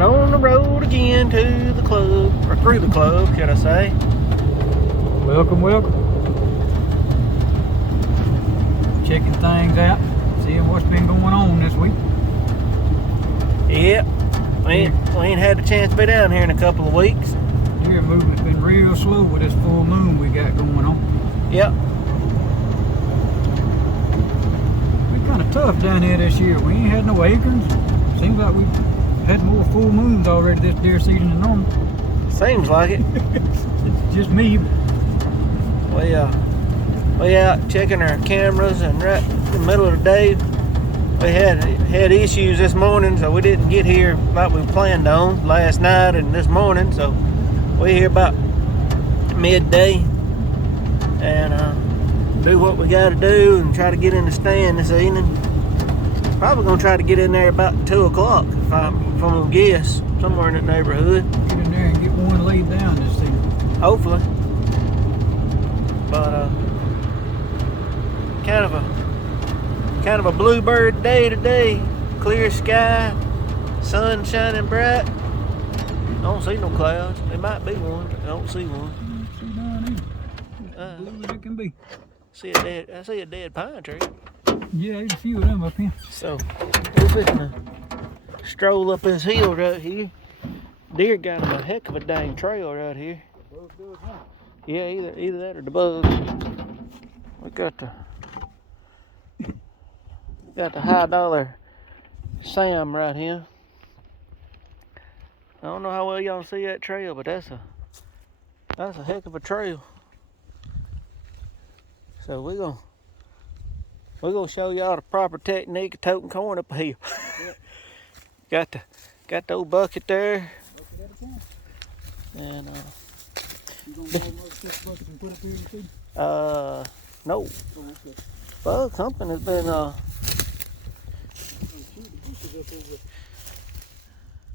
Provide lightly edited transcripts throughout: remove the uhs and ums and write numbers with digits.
And on the road again to the club, or through the club, should I say. Welcome, welcome. Checking things out, seeing what's been going on this week. Yep, we ain't had the chance to be down here in a couple of weeks. Deer movement's been real slow with this full moon we got going on. Yep. Been kind of tough down here this year. We ain't had no acorns. Seems like we've had more full moons already this deer season than normal. Seems like it. It's just me. We out checking our cameras, and right in the middle of the day, we had issues this morning, so we didn't get here like we planned on last night and this morning. So we're here about midday, and do what we got to do and try to get in the stand this evening. Probably gonna try to get in there about 2 o'clock if I'm gonna guess, somewhere in that neighborhood. Get in there and get one laid down this season. Hopefully. But kind of a bluebird day today. Clear sky, sun shining bright. I don't see no clouds. There might be one. I don't see one. See down here. Blue as it can be. I see a dead pine tree. Yeah, there's a few of them up here. So we're fixing to stroll up this hill right here. Deer got him a heck of a dang trail right here. Yeah, either that or the bugs. We got the high dollar Sam right here. I don't know how well y'all see that trail, but that's a heck of a trail. So we're gonna show y'all the proper technique of toting corn up a hill. Got the old bucket there. And You gonna borrow another 6 buckets and put up here and see? no. Bug something has been I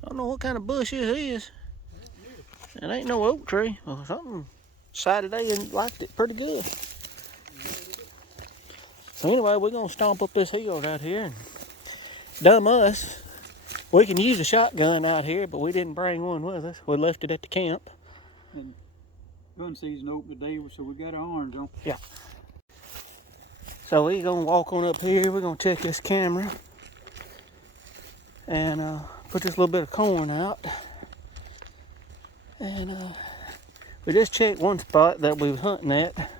don't know what kind of bush it is. It ain't no oak tree. Well, something decided they liked it pretty good. So anyway, we're gonna stomp up this hill right here. And dumb us, we can use a shotgun out here, but we didn't bring one with us. We left it at the camp. And gun season open today, so we got our arms on. Yeah. So we're gonna walk on up here. We're gonna check this camera and put this little bit of corn out. And we just checked one spot that we was hunting at,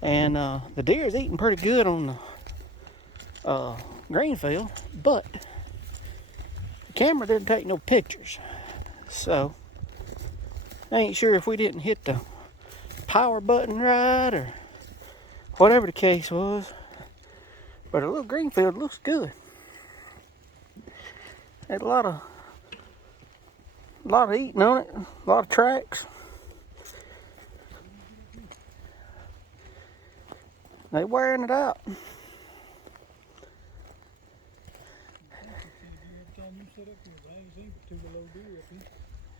and the deer is eating pretty good on the green field, but the camera didn't take no pictures. So I ain't sure if we didn't hit the power button right or whatever the case was, but a little green field looks good. Had a lot of eating on it, a lot of tracks. They wearing it out.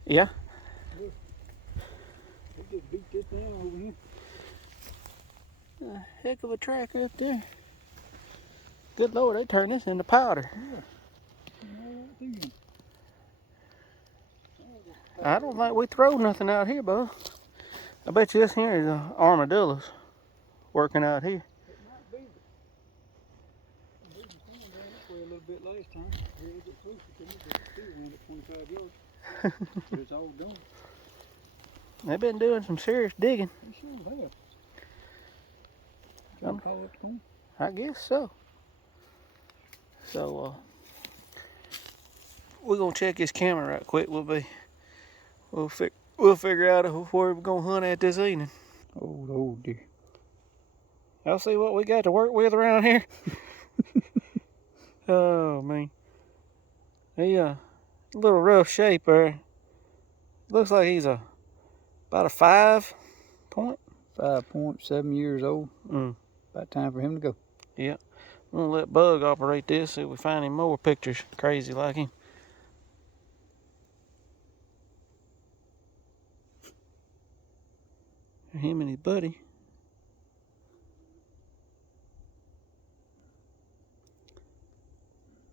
Yeah. They just beat this down over here. A heck of a track up there. Good Lord, they turned this into powder. I don't think we throw nothing out here, bud. I bet you this here is armadillos working out here. It might be. We was going down that way a little bit last time. We was at closer to me, but still around at 25 yards. But it's all done. They've been doing some serious digging. They sure have. Trying to call up the corn? I guess so. So we're gonna check this camera right quick. We'll figure out where we're gonna hunt at this evening. Oh dear. Y'all see what we got to work with around here? Oh man, he a little rough shape there. Looks like he's about a 5 point. 5.7 years old. About time for him to go. Yeah. I'm gonna let Bug operate this, see if we find any more pictures crazy like him. Him and his buddy.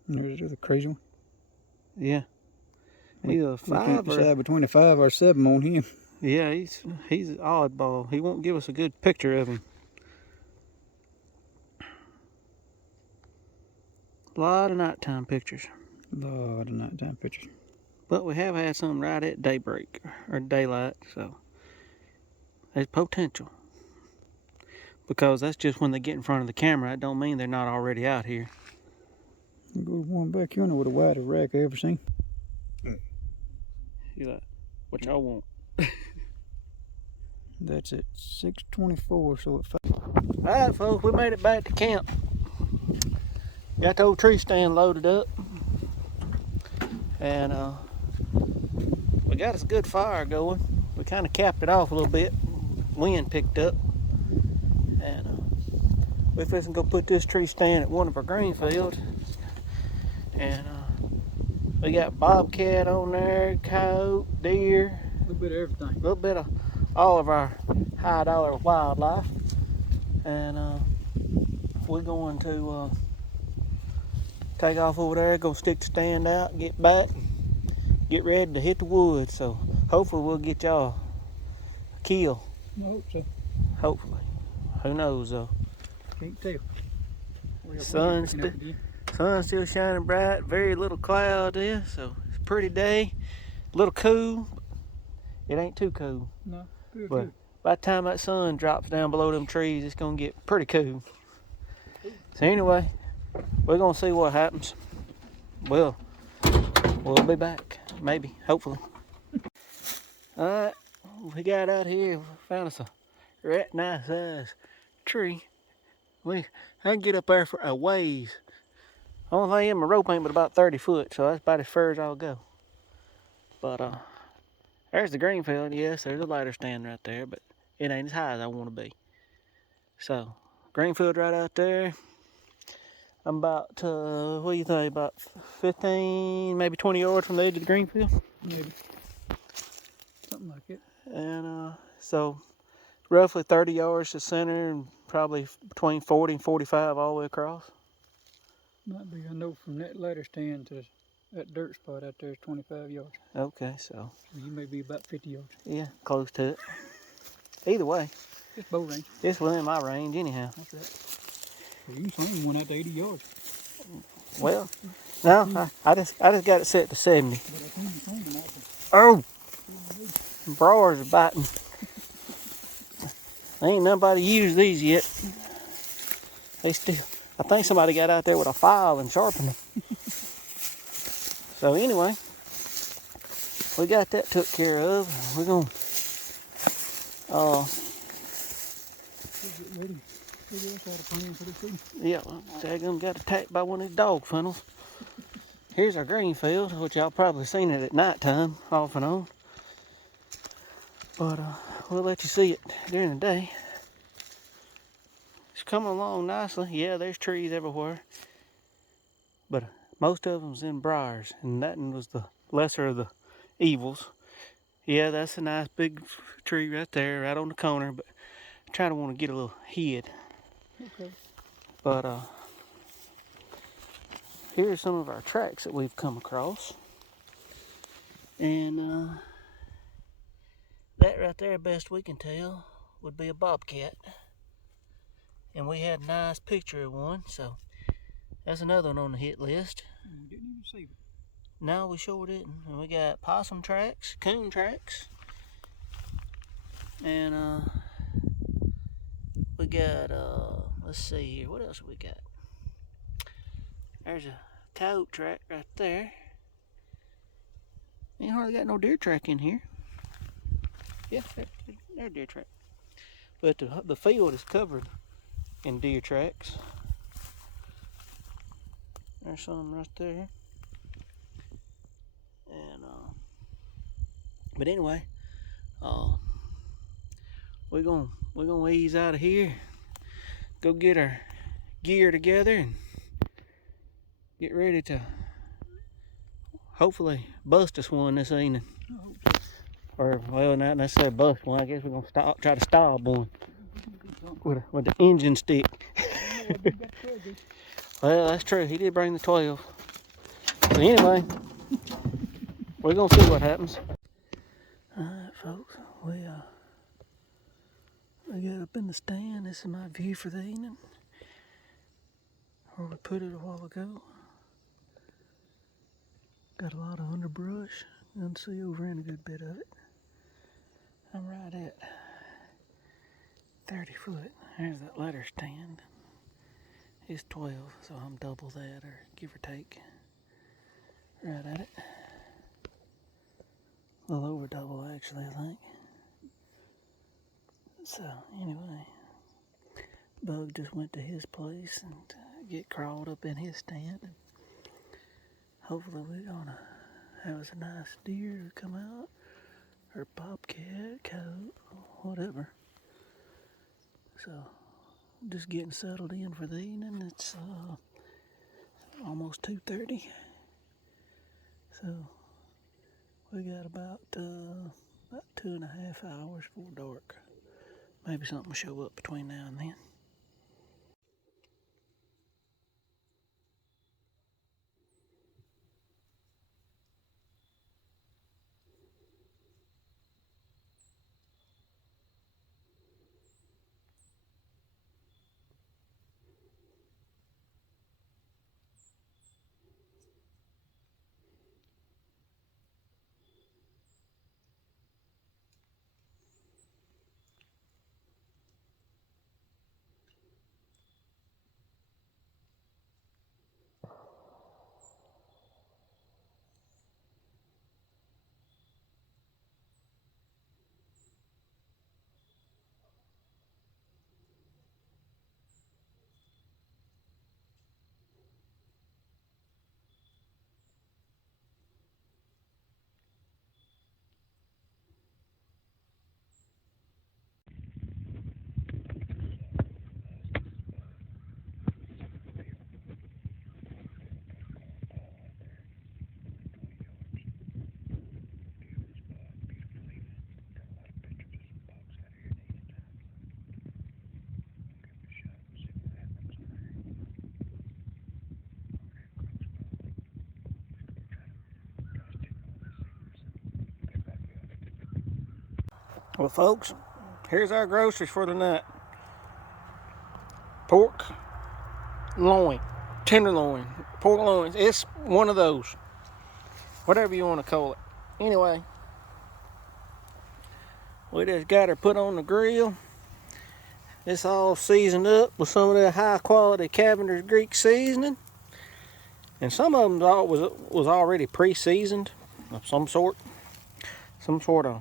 There's the crazy one. Yeah. He's a We can't 5 or decide between a 5 or 7 on him. yeah, he's an oddball. He won't give us a good picture of him. A lot of nighttime pictures. A lot of nighttime pictures. But we have had some right at daybreak or daylight, so there's potential. Because that's just when they get in front of the camera. That don't mean they're not already out here. Go to one back yonder with the widest rack I ever seen. You like, what y'all want? That's at 6:24, so at 5. Alright folks, we made it back to camp. Got the old tree stand loaded up. And we got us a good fire going. We kind of capped it off a little bit. Wind picked up. And we're fixing to go put this tree stand at one of our grain fields. And we got bobcat on there, coyote, deer. A little bit of everything. A little bit of all of our high dollar wildlife. And we're going to take off over there, go stick the stand out, get back, get ready to hit the woods. So hopefully we'll get y'all a kill. I hope so. Hopefully. Who knows though. Can't tell. Sun's still shining bright, very little cloud there, so it's a pretty day. A little cool. It ain't too cool. No, good, But good. by the time that sun drops down below them trees, it's gonna get pretty cool. So anyway, we're gonna see what happens. We'll be back, maybe, hopefully. All right, we got out here, found us a right nice size tree. I can get up there for a ways. Only thing in my rope ain't but about 30 foot, so that's about as far as I'll go. But there's the green field. Yes, there's a ladder stand right there, but it ain't as high as I want to be. So, green field right out there. I'm about, what do you think, about 15, maybe 20 yards from the edge of the green field? Maybe. Something like it. And so, roughly 30 yards to center and probably between 40 and 45 all the way across. Might be. I know from that ladder stand to that dirt spot out there is 25 yards. Okay, so. So you may be about 50 yards. Yeah, close to it. Either way, It's bow range. it's within my range anyhow. That's right. Well, you can swing one out to 80 yards. Well, no, I just got it set to 70. But I think you're swinging out to Oh, broers are biting. Ain't nobody used these yet. They still, I think somebody got out there with a file and sharpened them. So anyway, we got that took care of. We're gonna get ready. Figure else out a plan for this season. yeah, daggum got attacked by one of these dog funnels. Here's our green field, which y'all probably seen it at nighttime, off and on. But we'll let you see it during the day. It's coming along nicely. Yeah, there's trees everywhere. But most of them's in briars, and that one was the lesser of the evils. Yeah, that's a nice big tree right there, right on the corner, but I try to want to get a little hid. Okay. But here's some of our tracks that we've come across. And that right there, best we can tell, would be a bobcat. And we had a nice picture of one, so that's another one on the hit list. You didn't even see it. No, we sure didn't. And we got possum tracks, coon tracks. And we got, let's see here, what else we got? There's a coyote track right there. Ain't hardly got no deer track in here. Yeah, there's deer track. But the field is covered in deer tracks. There's some right there. And but anyway, we're gonna ease out of here, go get our gear together, and get ready to hopefully bust us one this evening. Or, well, not necessarily bust one. I guess we're gonna try to stop one with the engine stick. Well, that's true. He did bring the 12. So anyway, we're gonna see what happens. Alright folks, we got up in the stand. This is my view for the evening, where we put it a while ago. Got a lot of underbrush. You can see over in a good bit of it. I'm right at 30 foot. There's that ladder stand. It's 12, so I'm double that, or give or take. Right at it. A little over double, actually, I think. So, anyway, Bug just went to his place and get crawled up in his stand. And hopefully we're gonna have us a nice deer to come out, or bobcat, coyote, whatever. So, just getting settled in for the evening. It's almost 2:30. So, we got about 2.5 hours before dark. Maybe something will show up between now and then. Well, folks, here's our groceries for the night. Pork loin, tenderloin, pork loins. It's one of those, whatever you want to call it. Anyway, we just got her put on the grill. It's all seasoned up with some of that high quality Cavender's Greek seasoning. And some of them was already pre-seasoned of some sort. Some sort of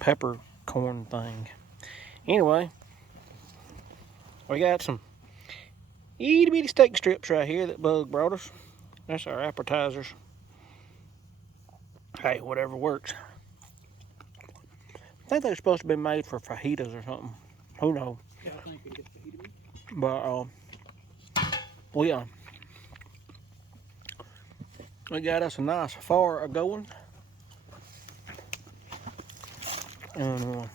peppercorn thing. Anyway, we got some itty bitty steak strips right here that Bug brought us. That's our appetizers. Hey, whatever works. I think they're supposed to be made for fajitas or something. Who knows? Yeah, I think it is fajita meat. But we got us a nice fire going. And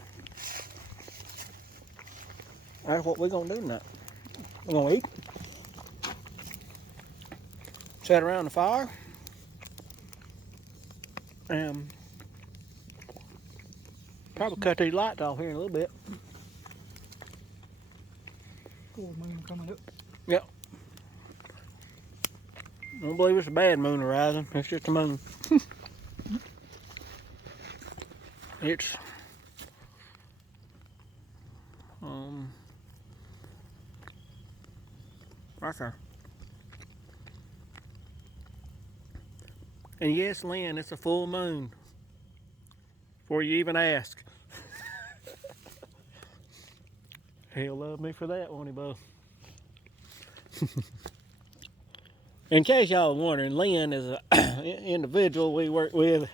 that's what we're gonna do tonight. We're gonna eat, sit around the fire, and probably cut these lights off here in a little bit. Full moon coming up. Yep. I don't believe it's a bad moon horizon. It's just a moon. It's right there. And yes, Lynn, it's a full moon. Before you even ask. He'll love me for that, won't he, Bo? In case y'all wondering, Lynn is an individual we work with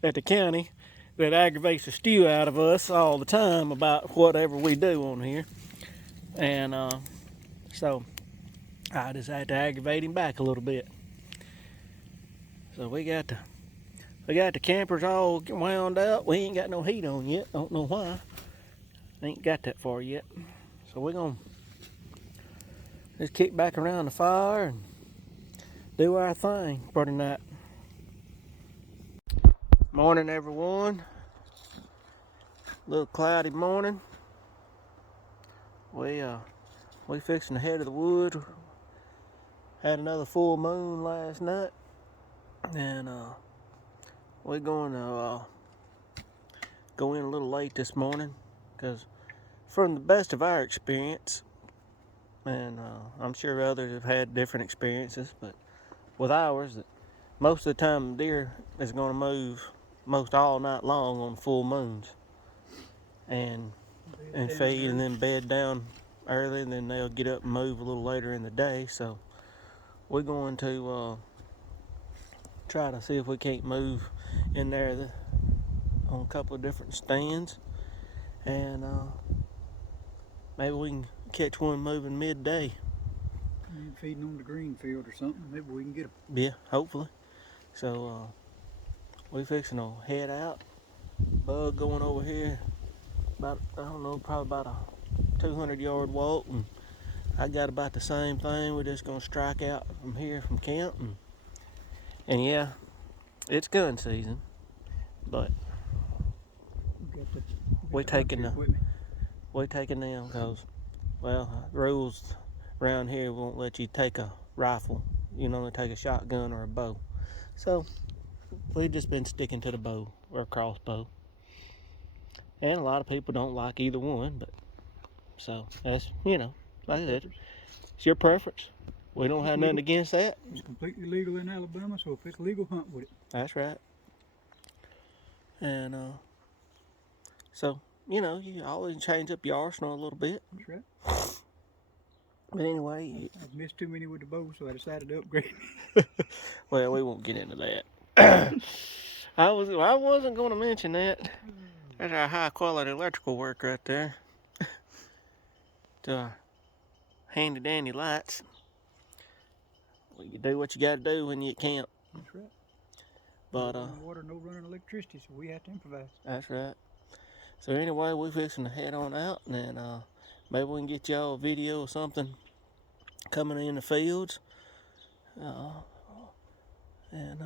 at the county that aggravates the stew out of us all the time about whatever we do on here. And so I just had to aggravate him back a little bit. So we got the campers all wound up. We ain't got no heat on yet. Don't know why. Ain't got that far yet. So we're gonna just kick back around the fire and do our thing for tonight. Morning, everyone. Little cloudy morning. We fixing to head to the woods. Had another full moon last night, and we're going to go in a little late this morning, because from the best of our experience, and I'm sure others have had different experiences, but with ours, that most of the time deer is going to move most all night long on full moons, and feed and then bed down early, and then they'll get up and move a little later in the day. So we're going to try to see if we can't move in there on a couple of different stands, and maybe we can catch one moving midday. Feeding on the green field or something. Maybe we can get them. Yeah, hopefully. So we fixing to head out. Bug going over here about, I don't know, probably about a 200-yard walk, and I got about the same thing. We're just gonna strike out from here from camp, and yeah, it's gun season, but we taking them because, well, the rules around here won't let you take a rifle. You can only take a shotgun or a bow. So we've just been sticking to the bow or crossbow. And a lot of people don't like either one, but so that's, like I said, it's your preference. We don't have nothing against that. It's completely legal in Alabama, so if it's legal, hunt with it. That's right. And so, you always change up your arsenal a little bit. That's right. But anyway, I've missed too many with the bow, so I decided to upgrade. Well, we won't get into that. I wasn't going to mention that. That's our high quality electrical work right there. To our handy dandy lights. Well, you do what you got to do when you camp. That's right. But no running water, no running electricity, so we have to improvise. That's right. So anyway, we're fixing to head on out, and then maybe we can get y'all a video or something coming in the fields, and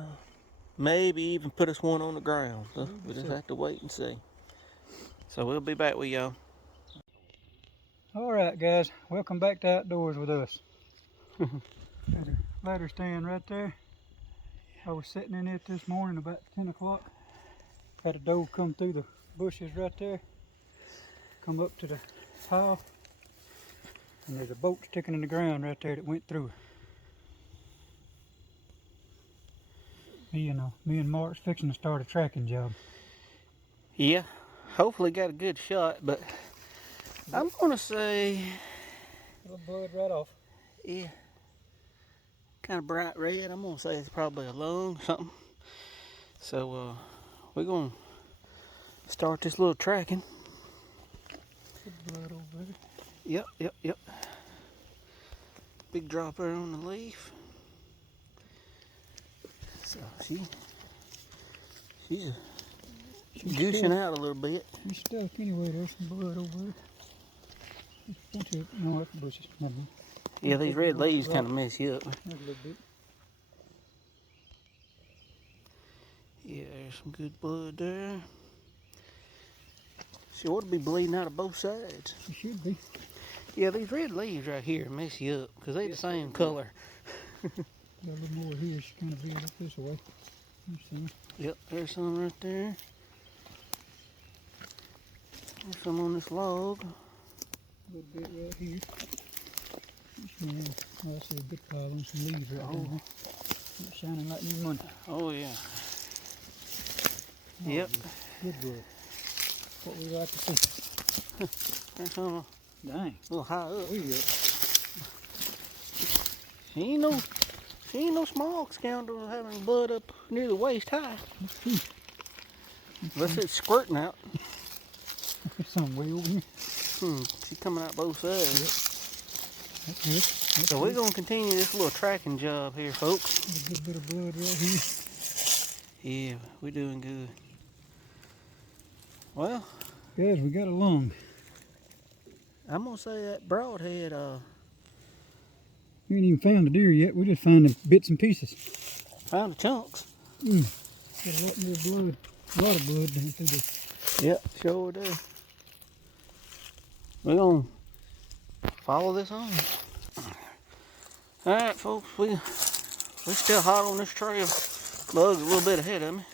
maybe even put us one on the ground. So we just have to wait and see. So we'll be back with y'all. All right, guys, welcome back to Outdoors with us. Got a ladder stand right there. I was sitting in it this morning about 10 o'clock. Had a doe come through the bushes right there, come up to the pile, and there's a bolt sticking in the ground right there that went through. Me and Mark's fixing to start a tracking job. Yeah, hopefully got a good shot, but I'm gonna say A little blood right off. Yeah, kind of bright red. I'm gonna say it's probably a lung, something. So we're gonna start this little tracking. Good blood over Yep. Big drop there on the leaf. So she's goosing out a little bit. She's stuck anyway. There's some blood over there. No, that's bushes. Never mind. Yeah, these red leaves kind of mess you up. There's a little bit. Yeah, there's some good blood there. She ought to be bleeding out of both sides. She should be. Yeah, these red leaves right here mess you up because they're the same color. Got a little more here. She kind of veered up this way. There's some. Yep, there's some right there. There's some on this log. A little bit right here. I see a good pile on some leaves right down there. It's shining like new money. Oh yeah. Oh, Yep. Good blood. What we like to see. There's some Dang. a little high up. We got She ain't no small scoundrel having blood up near the waist high. Unless it's squirting out. some way over here. She's coming out both sides. Yep. That's good. That's So we're going to continue this little tracking job here, folks. a good bit of blood right here. Yeah, we're doing good. Well, Guys, we got a lung. I'm going to say that broadhead, We ain't even found a deer yet. We're just finding bits and pieces. found the chunks. Got a lot more blood. A lot of blood down through the... Yep, sure do. We're gonna follow this on. Alright folks, we're still hot on this trail. Bug's a little bit ahead of me,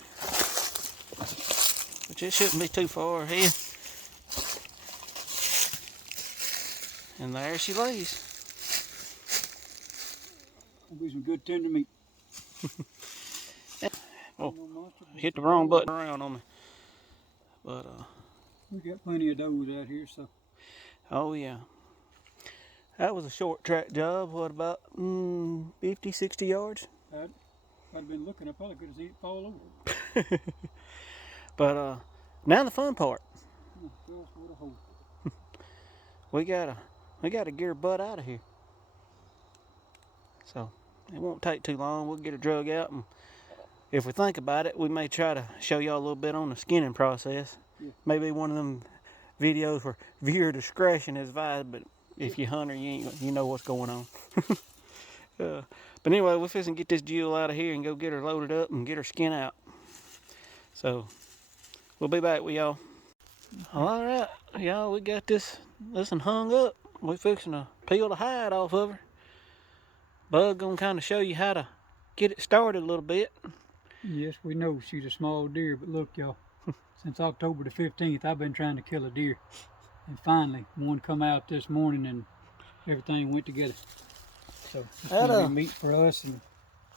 which it shouldn't be too far ahead. And there she lays. That'll be some good tender meat. Oh, hit the wrong button around on me. But we got plenty of does out here, so. Oh yeah. That was a short track job. What, about 50, 60 yards? I'd been looking, I probably could have seen it fall over. But now the fun part. Oh, gosh, what a hole. We gotta get her butt out of here. So it won't take too long. We'll get her drug out, and if we think about it, we may try to show y'all a little bit on the skinning process. Yeah. Maybe one of them videos where viewer discretion is advised, but if you hunter, you know what's going on. But anyway, we're fixing to get this jewel out of here and go get her loaded up and get her skin out. So we'll be back with y'all. All right, y'all, we got this one hung up. We're fixing to peel the hide off of her. Bug gonna kind of show you how to get it started a little bit. Yes, we know she's a small deer, but look, y'all, since October the 15th, I've been trying to kill a deer. And finally, one come out this morning and everything went together. So it's gonna be meat for us. And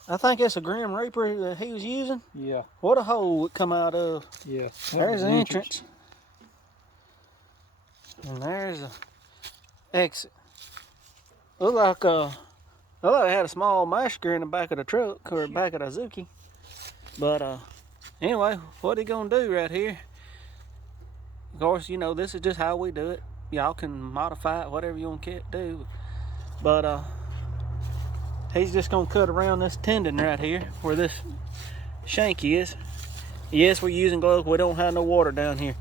I think it's a Grim Reaper that he was using. yeah. What a hole it come out of. Yeah. There's the entrance. And there's the exit. Look like it had a small massacre in the back of the truck or back of the Zuki. But anyway, what he gonna do right here? Of course, you know, this is just how we do it. Y'all can modify it, whatever you want to do. But he's just gonna cut around this tendon right here where this shank is. Yes, we're using gloves. We don't have no water down here,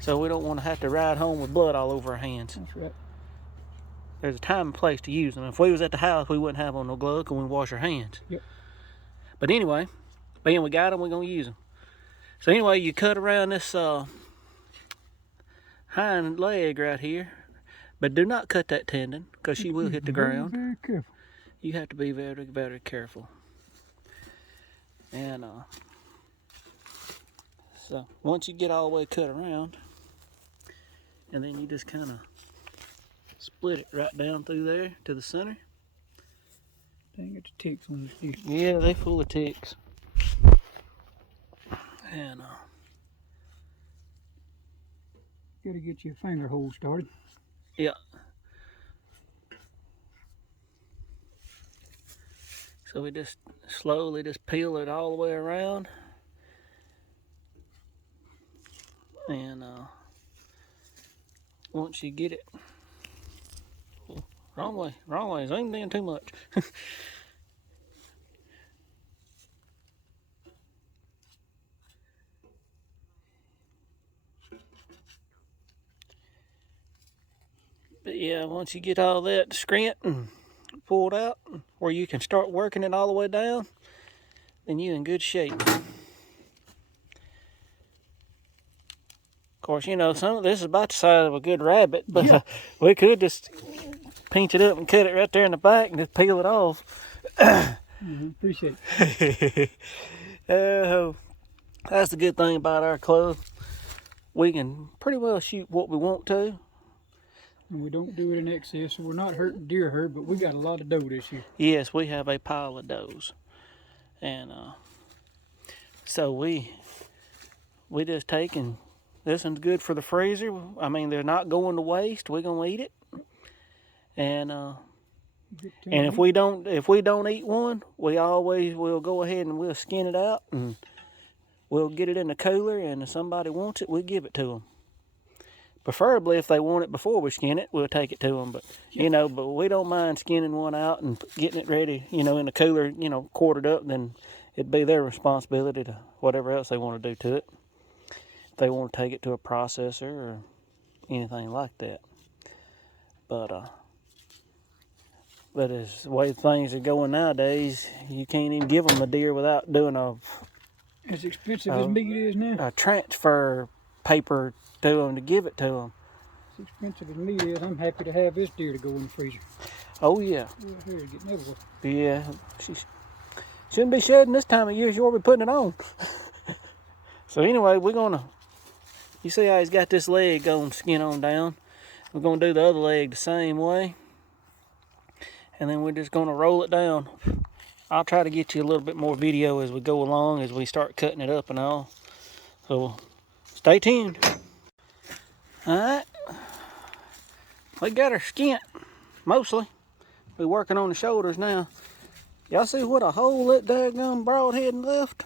so we don't want to have to ride home with blood all over our hands. That's right. There's a time and place to use them. If we was at the house, we wouldn't have on no gloves because we wash our hands. Yep. But anyway, being we got them, we're gonna use them. So anyway, you cut around this hind leg right here, but do not cut that tendon because she will hit the ground. Very careful. You have to be very, very careful. And so once you get all the way cut around, and then you just kind of split it right down through there to the center. Dang it, the ticks on this deer. Yeah, they full of ticks. And Gotta get your finger hole started. yeah. So we just slowly just peel it all the way around. And once you get it, oh, wrong way, zoomed in too much. But yeah, once you get all that scrint and pulled out, where you can start working it all the way down, then you're in good shape. Of course, you know, some of this is about the size of a good rabbit, but Yeah. We could just pinch it up and cut it right there in the back and just peel it off. Appreciate it. That's the good thing about our club. We can pretty well shoot what we want to. And we don't do it in excess, so we're not hurting deer herd, but we got a lot of doe this year. Yes, we have a pile of does. And so we just take and this one's good for the freezer. I mean, they're not going to waste. We're gonna eat it. And if we don't eat one, we always will go ahead and we'll skin it out and we'll get it in the cooler. And if somebody wants it, we'll give it to them. Preferably, if they want it before we skin it, we'll take it to them. But you know, but we don't mind skinning one out and getting it ready, you know, in the cooler, you know, quartered up. Then it'd be their responsibility to whatever else they want to do to it. If they want to take it to a processor or anything like that. But as the way things are going nowadays, you can't even give them a deer without doing As expensive as meat is now. transfer paper to them to give it to them. As expensive as meat is, I'm happy to have this deer to go in the freezer. Oh yeah. Here, getting everywhere. Yeah, she shouldn't be shedding this time of year. She ought to be putting it on. So anyway, we're gonna. You see how he's got this leg going skin on down. We're gonna do the other leg the same way, and then we're just gonna roll it down. I'll try to get you a little bit more video as we go along, as we start cutting it up and all. So stay tuned. All right, we got her skint mostly. We're working on the shoulders now. Y'all see what a hole that daggum broadhead left?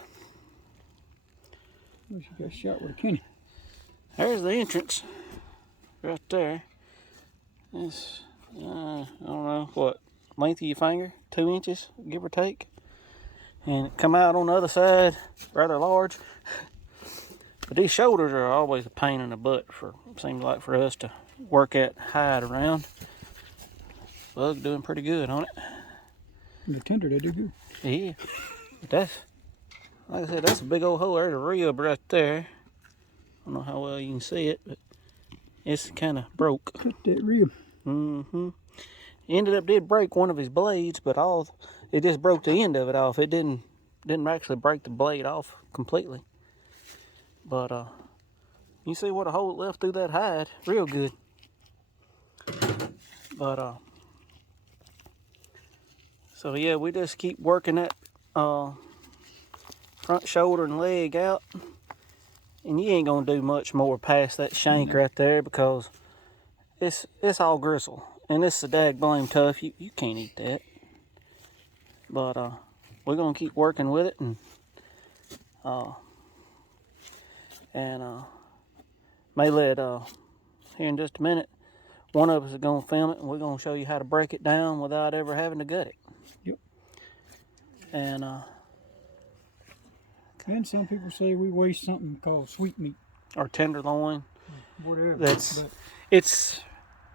Wish you got shot with a Kenny. There's the entrance right there. It's, I don't know, what, length of your finger? 2 inches, give or take. And it come out on the other side, rather large. But these shoulders are always a pain in the butt, seems like, for us to work at hide around. Bug's doing pretty good on it. The tender, they do good. Yeah. That's, like I said, that's a big old hole. There's a rib right there. I don't know how well you can see it, but it's kind of broke. Cut that rib. Ended up did break one of his blades, but it just broke the end of it off. It didn't actually break the blade off completely. But you see what a hole it left through that hide, real good. But so yeah, we just keep working that front shoulder and leg out, and you ain't gonna do much more past that shank right there, because it's all gristle. And this is a dag blame tough. You can't eat that. But we're gonna keep working with it, and may let here in just a minute, one of us is gonna film it, and we're gonna show you how to break it down without ever having to gut it. Yep. And some people say we waste something called sweet meat or tenderloin. Whatever. It's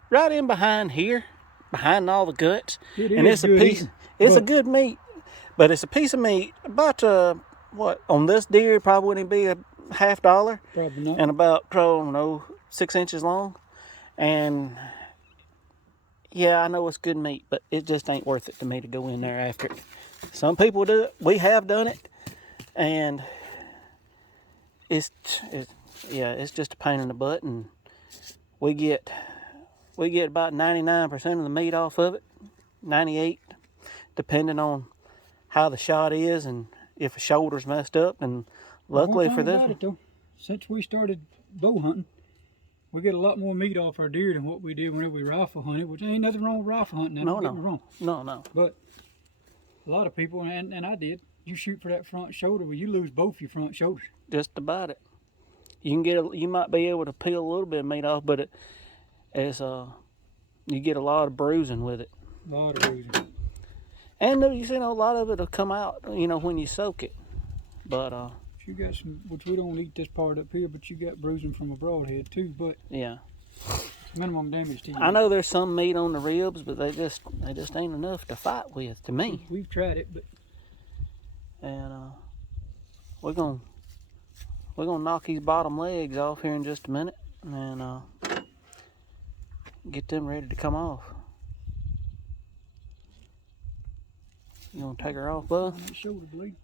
right in behind here, behind all the guts. And it's a piece. Eating, it's a good meat, but it's a piece of meat. About what on this deer probably wouldn't be a $50. Probably not. And about, I don't know, 6 inches long. And yeah, I know it's good meat, but it just ain't worth it to me to go in there after it. Some people do it. We have done it, and it's just a pain in the butt. And we get about 99% of the meat off of it, 98, depending on how the shot is and if a shoulder's messed up. And luckily for this one, though, since we started bow hunting, we get a lot more meat off our deer than what we did whenever we rifle hunted, which ain't nothing wrong with rifle hunting. No. But a lot of people, and I did, you shoot for that front shoulder, well, you lose both your front shoulders. Just about it. You might be able to peel a little bit of meat off, but you get a lot of bruising with it. A lot of bruising. And a lot of it will come out, when you soak it. But you got some, which we don't eat this part up here, but you got bruising from a broadhead too. But yeah, minimum damage to you. I know there's some meat on the ribs, but they just ain't enough to fight with to me. We've tried it, but we're gonna knock these bottom legs off here in just a minute, and get them ready to come off. You gonna take her off, bud? Shoulder blade.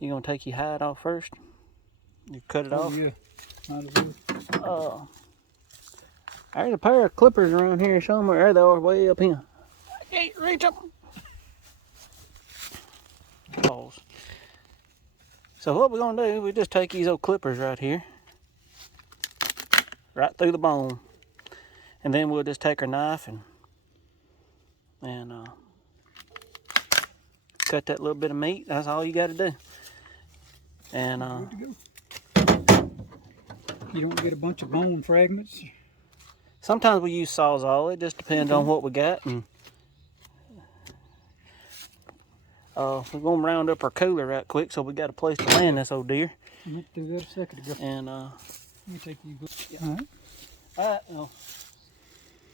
You gonna take your hide off first? You cut it off? Yeah, might as well. There's a pair of clippers around here somewhere. There they are, way up here. I can't reach them. Pause. So what we're gonna do, we just take these old clippers right here, right through the bone, and then we'll just take our knife and cut that little bit of meat. That's all you got to do. And good to go. You don't get a bunch of bone fragments. Sometimes we use Sawzall. It just depends on what we got. And we're gonna round up our cooler right quick, so we got a place to land this old deer. I meant to do that a second ago. And let me take you. Yeah. All right. Well,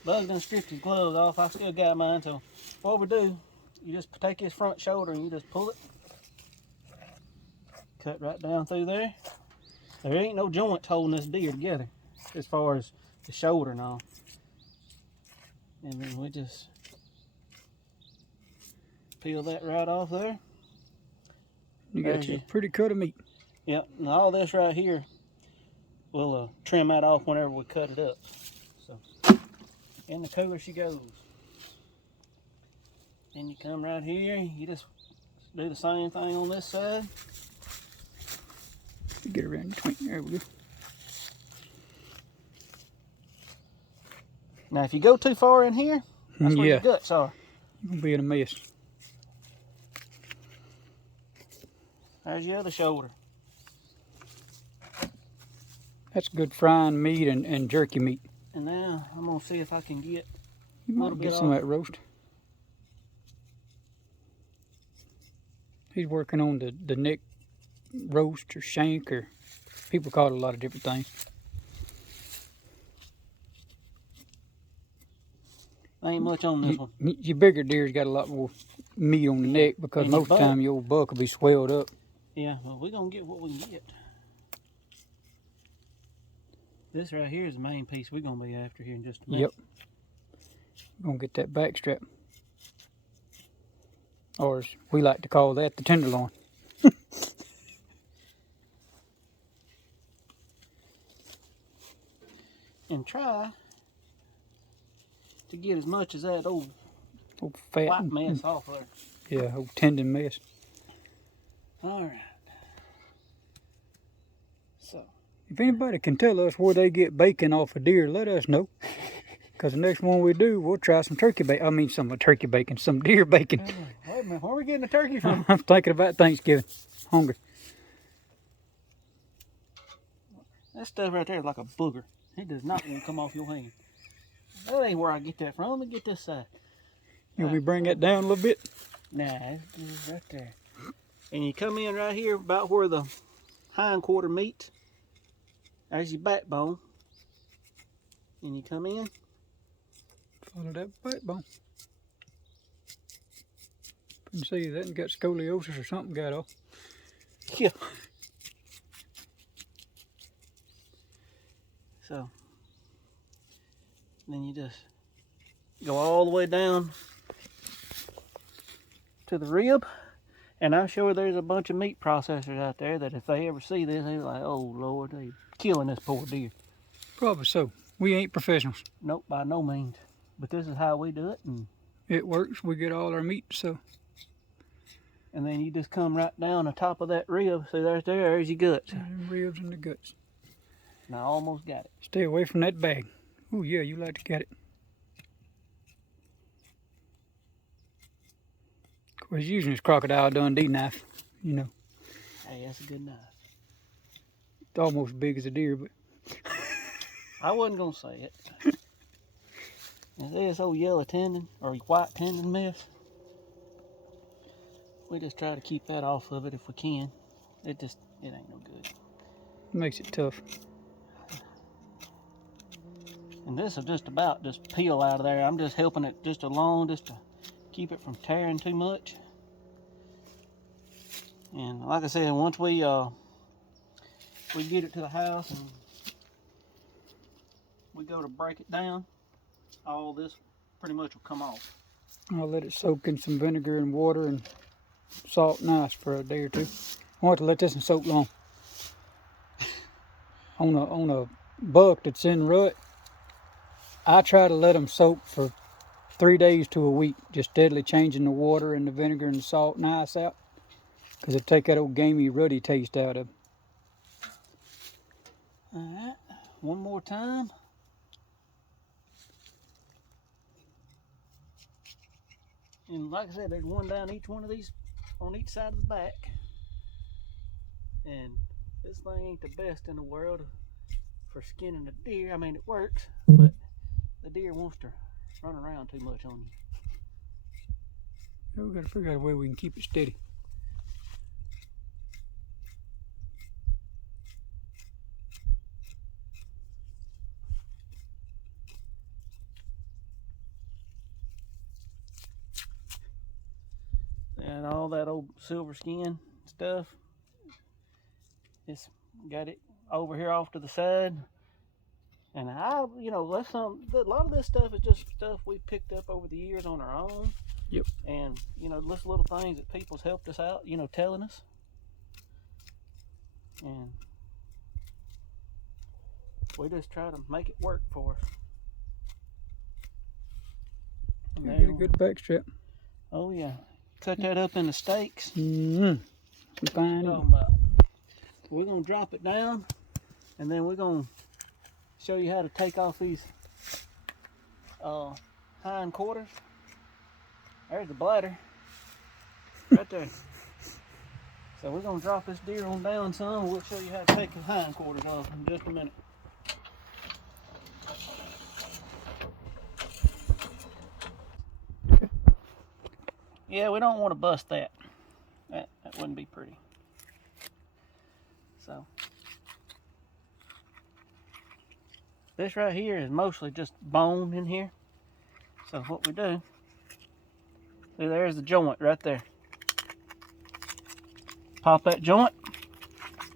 Bug done stripped his gloves off. I still got mine. So what we do, you just take his front shoulder and you just pull it, cut right down through there. There ain't no joints holding this deer together as far as the shoulder and all. And then we just peel that right off there. You got your pretty cut of meat. Yep, and all this right here, we'll trim that off whenever we cut it up. So, in the cooler she goes. Then you come right here, you just do the same thing on this side. Get around between, there we go. Now if you go too far in here, that's where your guts are. You're gonna be in a mess. There's your other shoulder. That's good frying meat and jerky meat. And now I'm gonna see if I can get You a little might bit get some off. of that roast. He's working on the neck roast or shank, or people call it a lot of different things. Ain't much on this one. Your bigger deer's got a lot more meat on the neck because And most of the time your old buck will be swelled up. Yeah, well, we're gonna get what we can get. This right here is the main piece we're gonna be after here in just a minute. Yep. Gonna get that back strap. Or as we like to call that, the tenderloin. And try to get as much as that old Old fat. white mess off there. Yeah, old tendon mess. All right. So, If anybody can tell us where they get bacon off a deer, let us know. Because the next one we do, we'll try some turkey bacon. I mean, some turkey bacon, some deer bacon. wait a minute, where are we getting the turkey from? I'm thinking about Thanksgiving. Hungry. That stuff right there is like a booger. It does not want to come off your hand. That ain't where I get that from. Let me get this side. You want me to bring that down a little bit? Nah, it's right there. And you come in right here about where the hind quarter meets. There's your backbone. And you come in. Follow that backbone. You can see that and got scoliosis or something got off. Yeah. So, then you just go all the way down to the rib. And I'm sure there's a bunch of meat processors out there that if they ever see this, they're like, oh Lord, they're killing this poor deer. Probably so. We ain't professionals. Nope, by no means. But this is how we do it. And It works. We get all our meat, so. and then you just come right down the top of that rib. See, there's your guts. Them ribs and the guts. And I almost got it. Stay away from that bag. Oh yeah, you like to get it. Of course, using this Crocodile Dundee knife, you know. Hey, that's a good knife. It's almost as big as a deer, but I wasn't going to say it. And this old yellow tendon, or white tendon mess, we just try to keep that off of it if we can. It ain't no good. it makes it tough. And this is just about just peel out of there. I'm just helping it just along, just to keep it from tearing too much. And like I said, once we get it to the house and we go to break it down, all this pretty much will come off. I'll let it soak in some vinegar and water and salt and ice for a day or two. I want to let this one soak long. On a buck that's in rut, I try to let them soak for 3 days to a week, just steadily changing the water and the vinegar and the salt and ice out, because it'll take that old gamey, ruddy taste out of them. All right, one more time. And like I said, there's one down each one of these on each side of the back. And this thing ain't the best in the world for skinning a deer. I mean, it works, but the deer wants to run around too much on you. We gotta figure out a way we can keep it steady. And all that old silver skin stuff, Just got it over here off to the side. And that's a lot of this stuff is just stuff we picked up over the years on our own. Yep. And, just little things that people's helped us out, telling us. And we just try to make it work for us. You get a good back strap. Oh, yeah. Cut that up into steaks. Mm-hmm. Fine. We're going to drop it down, and then we're going to show you how to take off these hind quarters. There's the bladder right there. So we're going to drop this deer on down some. We'll show you how to take the hind quarters off in just a minute. Yeah, we don't want to bust that. That wouldn't be pretty. So this right here is mostly just bone in here. So what we do, see, there's the joint right there. Pop that joint,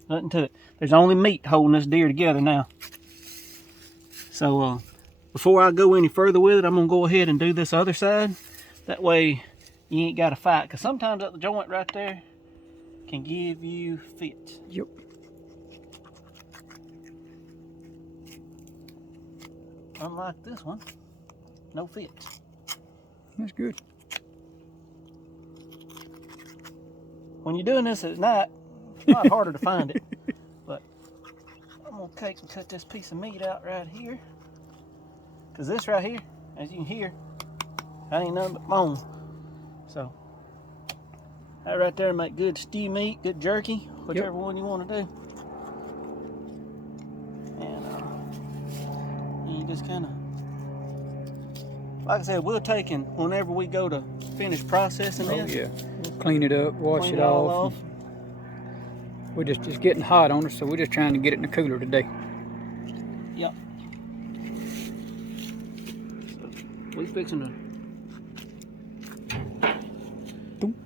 nothing to it. There's only meat holding this deer together now. So before I go any further with it, I'm gonna go ahead and do this other side. That way you ain't got to fight, because sometimes that joint right there can give you fits. Yep. Unlike this one, no fits. That's good. When you're doing this at night, it's a lot harder to find it. But I'm gonna take and cut this piece of meat out right here, because this right here, as you can hear, that ain't nothing but bone. So that right there make good stew meat, good jerky, whichever one you want to do. And you just kind of, like I said, we'll take and whenever we go to finish processing this. Oh yeah, we'll clean it up, wash Clean it all off. off. We're just getting hot on it, so we're just trying to get it in the cooler today. Yep. So we fixing to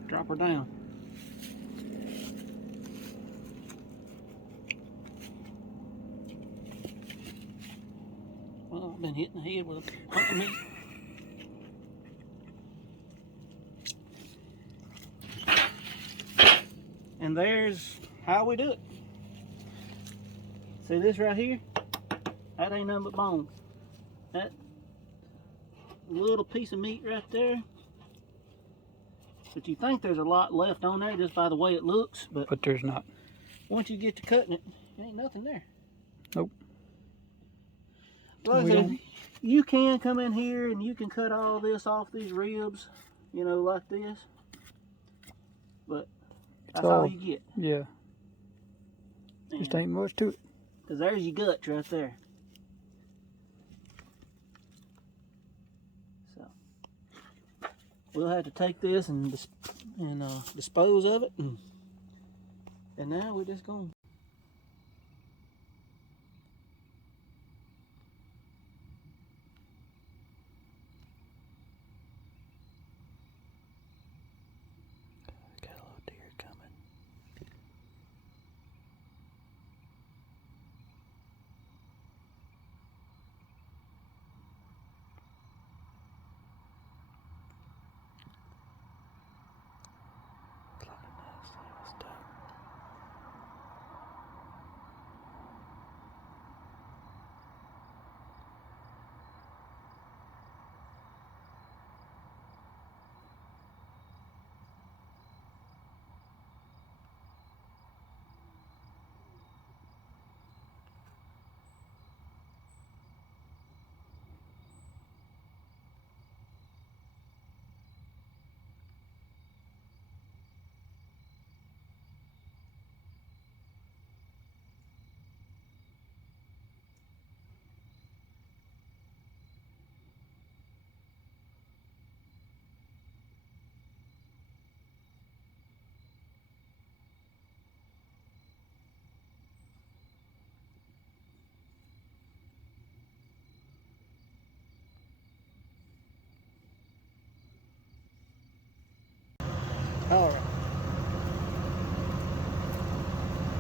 drop her down. Well, I've been hitting the head with a hunk of meat. And there's how we do it. See this right here? That ain't nothing but bones. That little piece of meat right there. But you think there's a lot left on there just by the way it looks, but there's not. Once you get to cutting it, there ain't nothing there. Nope. Like I said, you can come in here and you can cut all this off these ribs, like this. But that's all you get. Yeah. Just ain't much to it. Because there's your guts right there. So we'll have to take this and dispose of it. And now we're just going. Got a little deer coming.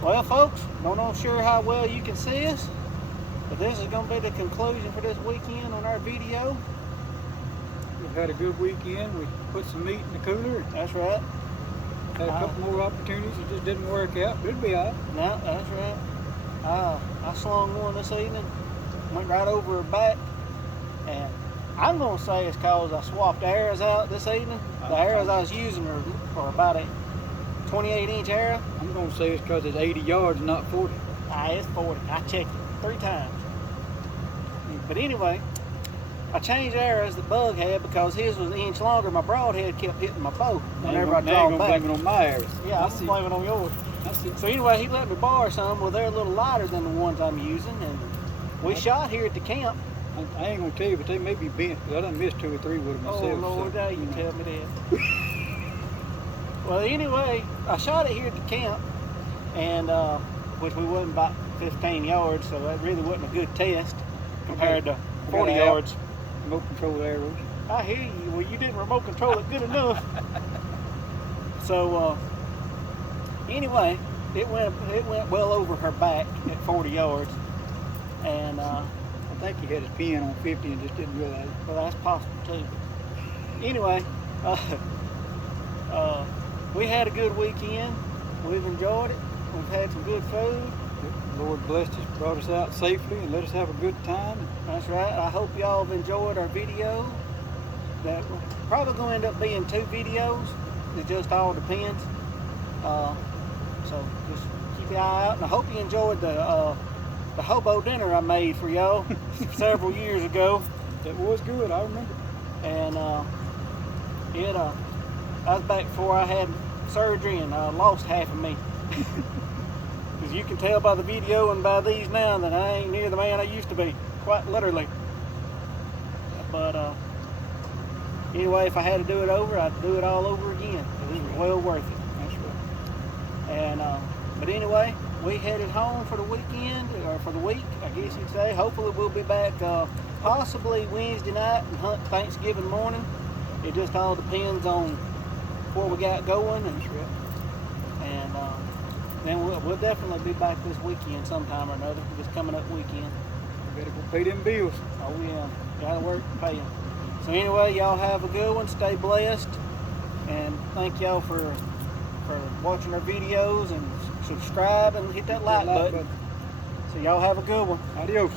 Well, folks, don't know sure how well you can see us, but this is going to be the conclusion for this weekend on our video. We've had a good weekend. We put some meat in the cooler. That's right. Had a couple more opportunities. It just didn't work out, but it'll be all right. No, that's right. I slung one this evening, went right over her back, and I'm going to say it's because I swapped arrows out this evening. The arrows I was using are about a 28-inch arrow. I'm going to say it's because it's 80 yards, not 40. It's 40. I checked it 3 times. But anyway, I changed arrows that Bug had because his was an inch longer. My broadhead kept hitting my bow whenever I Now draw you're back. going to blame it on my arrows. Yeah, I'm blaming on yours. I see. So anyway, he let me borrow some. Well, they're a little lighter than the ones I'm using, and we shot here at the camp. I ain't going to tell you, but they may be bent, because I done missed 2 or 3 with them myself. Oh, Lord, so, now you tell me that. Well, anyway, I shot it here at the camp, and which we wasn't about 15 yards, so that really wasn't a good test compared to 40 yards. Remote control arrows. I hear you. Well, you didn't remote control it good enough. So anyway, it went well over her back at 40 yards, and I think he had his pin on 50 and just didn't realize it. well, that's possible too. Anyway, we had a good weekend. We've enjoyed it. We've had some good food. The Lord blessed us, brought us out safely, and let us have a good time. That's right. I hope y'all have enjoyed our video. That we're probably going to end up being 2 videos. It just all depends. So just keep your eye out. And I hope you enjoyed the hobo dinner I made for y'all several years ago. That was good, I remember. And that was back before I had surgery and I lost half of me. Because you can tell by the video and by these now that I ain't near the man I used to be, quite literally. But anyway, if I had to do it over, I'd do it all over again. It was well worth it. That's right. And but anyway, we headed home for the weekend, or for the week, I guess you'd say. Hopefully we'll be back possibly Wednesday night and hunt Thanksgiving morning. It just all depends on what we got going. And then we'll definitely be back this weekend sometime or another, this coming up weekend. We better go pay them bills. Oh yeah, gotta work and pay 'em. So anyway, y'all have a good one, stay blessed, and thank y'all for watching our videos, and subscribe and hit that like button. So y'all have a good one. Adios.